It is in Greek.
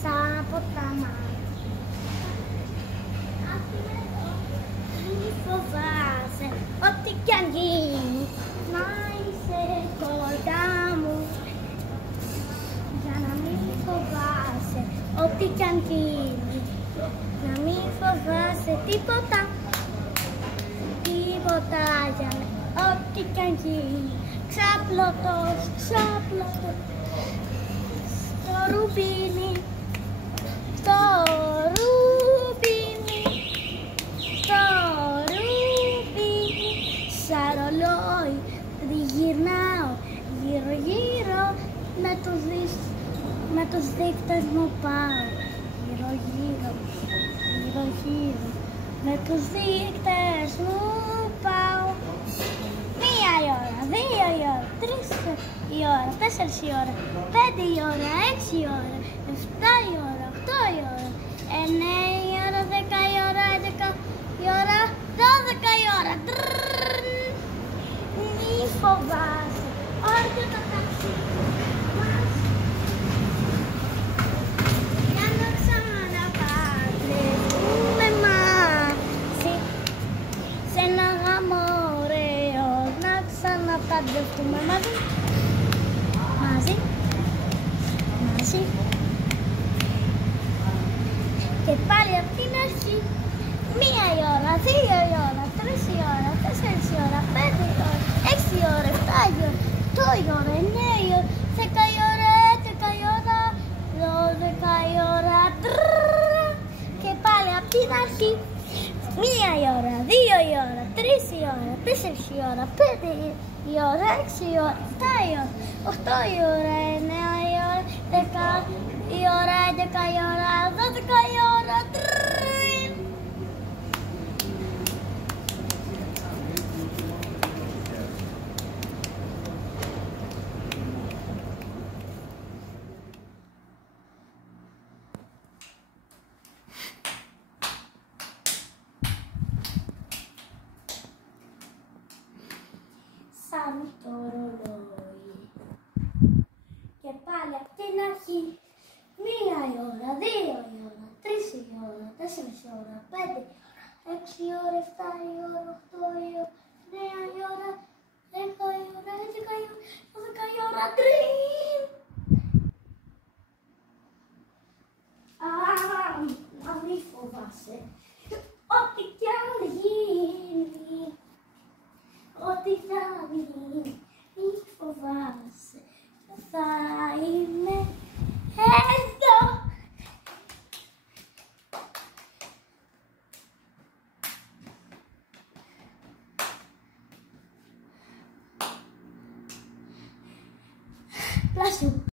Sa ποτάμι. Μη φοβάσαι ό,τι κι αν γίνει, να είσαι κοντά μου. Για να μην φοβάσαι ό,τι κι αν γίνει, να μην φοβάσαι τίποτα. Τίποτα για ό,τι κι αν γίνει. Ξάπλωτος, ξάπλωτος στο ρουμπίνι, στο ρουμπίνι, στο ρουμπίνι. Σαν ρολόι τριγυρνάω γύρω γύρω, με τους δείκτες μου πάω. Γύρω γύρω, γύρω γύρω, με τους δείκτες μου πάω. 1 η ώρα, 2 η ώρα, 3 η ώρα, 4 η ώρα, 5 η ώρα, 6 η ώρα, 7 η ώρα, 8 η ώρα, 9 η ώρα, 10 η ώρα, 11 η ώρα, 12 η ώρα. Μη φοβάσαι, όχι το ταξίδι μας. Για να ξαναπαντρευτούμε μαζί, σε ένα γάμο ωραίο, να ξαναπαντρευτούμε μαζί. Μαζί, μαζί. Και πάλι απ' την αρχή. 1 η ώρα, 2 η ώρα, 3 η ώρα, 4 η ώρα, 5 η ώρα, 6 η ώρα, 7 η ώρα, 8 η ώρα, 9 η ώρα, 10 η ώρα, 11 η ώρα, 12 η ώρα. Και πάλι απ' την αρχή. 1 η ώρα, 2 η ώρα, 3 η ώρα, 4 η ώρα, 5 η ώρα, 6 η ώρα, 7 η ώρα, 8 η ώρα, 9 η ώρα, 10 η ώρα, 11 η ώρα, 12 η ώρα. Σαν το ρολόι. Και πάλι απ' την αρχή. 1 η ώρα, 2 η ώρα, 3 η ώρα, 4 η ώρα, 5 η ώρα, 6 η ώρα, 7 η ώρα, 8 η ώρα, 9 η ώρα, 10 η ώρα, 11 η ώρα, 12 η ώρα. Να μη φοβάσαι ό,τι κι αν γίνει. Ό,τι θα γίνει, μη φοβάσαι, θα είμαι εδώ. Πλάσου.